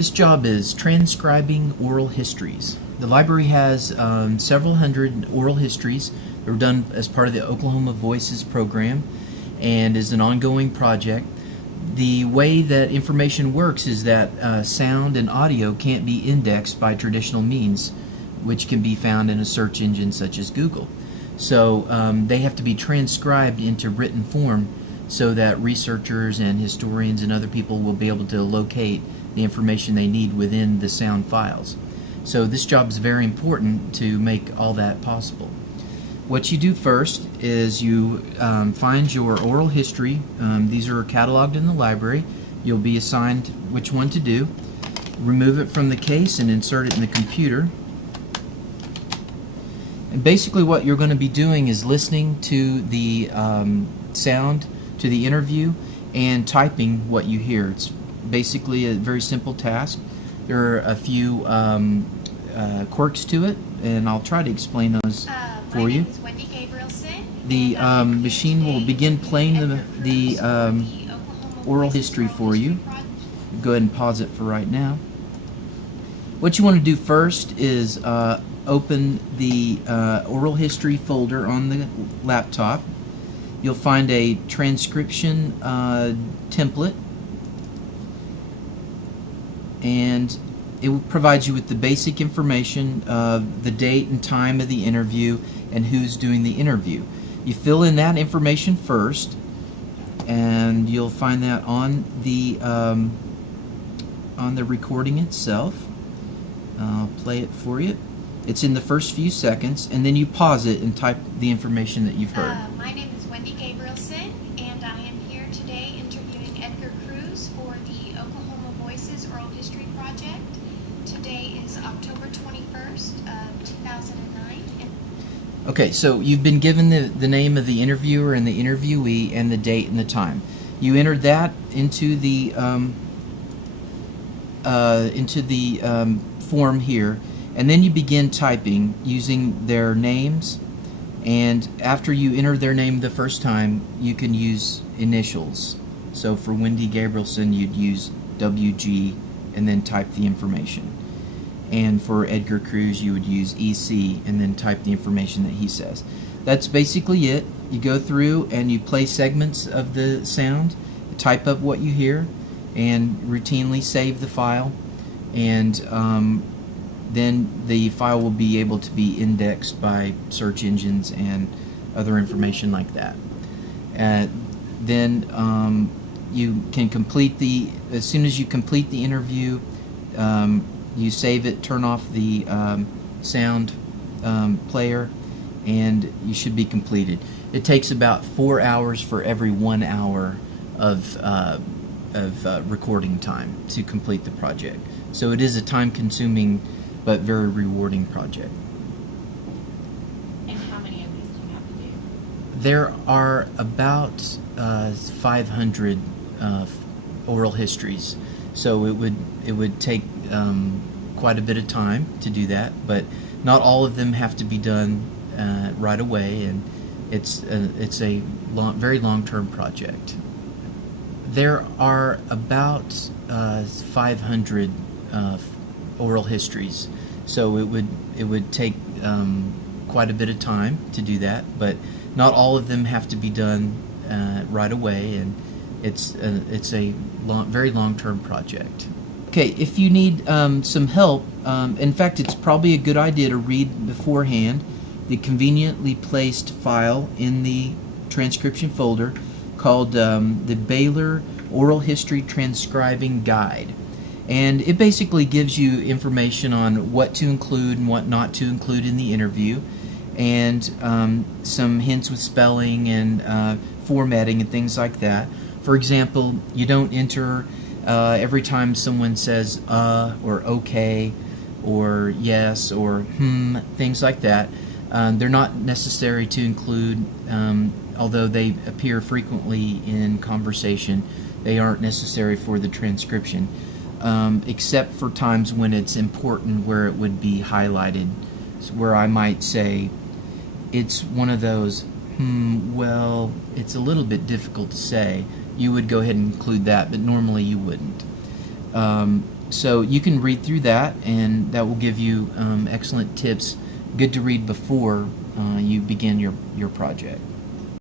This job is transcribing oral histories. The library has several hundred oral histories that were done as part of the Oklahoma Voices program and is an ongoing project. The way that information works is that sound and audio can't be indexed by traditional means, which can be found in a search engine such as Google. So they have to be transcribed into written form so that researchers and historians and other people will be able to locate the information they need within the sound files. So this job is very important to make all that possible. What you do first is you find your oral history. These are cataloged in the library. You'll be assigned which one to do. Remove it from the case and insert it in the computer. And basically what you're going to be doing is listening to the sound, to the interview, and typing what you hear. It's basically a very simple task. There are a few quirks to it, and I'll try to explain those for you. The machine will begin playing the oral history for you. Go ahead and pause it for right now. What you want to do first is open the oral history folder on the laptop. You'll find a transcription template, and it provides you with the basic information of the date and time of the interview and who's doing the interview. You fill in that information first, and you'll find that on the recording itself. I'll play it for you. It's in the first few seconds, and then you pause it and type the information that you've heard. My name is Wendy Gabrielson, and I am here today interviewing Edgar Cruz for the Oklahoma Voices Oral History Project. Today is October 21st of 2009. Okay, so you've been given the name of the interviewer and the interviewee and the date and the time. You entered that into the form here, and then you begin typing using their names. And after you enter their name the first time, you can use initials. So for Wendy Gabrielson, you'd use WG and then type the information. And for Edgar Cruz, you would use EC and then type the information that he says. That's basically it. You go through and you play segments of the sound, type up what you hear, and routinely save the file. And then the file will be able to be indexed by search engines and other information like that. Then you can complete as soon as you complete the interview, you save it, turn off the sound player, and you should be completed. It takes about 4 hours for every 1 hour of recording time to complete the project. So it is a time-consuming but very rewarding project. And how many of these do you have to do? There are about 500 oral histories, so it would take quite a bit of time to do that, but not all of them have to be done right away, and it's a very long-term project. There are about 500 oral histories, so it would take quite a bit of time to do that, but not all of them have to be done right away, and it's a very long-term project. Okay, if you need some help, in fact, it's probably a good idea to read beforehand the conveniently placed file in the transcription folder called the Baylor Oral History Transcribing Guide. And it basically gives you information on what to include and what not to include in the interview, and some hints with spelling and formatting and things like that. For example, you don't enter every time someone says or okay or yes or things like that. They're not necessary to include, although they appear frequently in conversation. They aren't necessary for the transcription, except for times when it's important, where it would be highlighted, where I might say, it's one of those, well, it's a little bit difficult to say. You would go ahead and include that, but normally you wouldn't. So you can read through that, and that will give you excellent tips, good to read before you begin your project.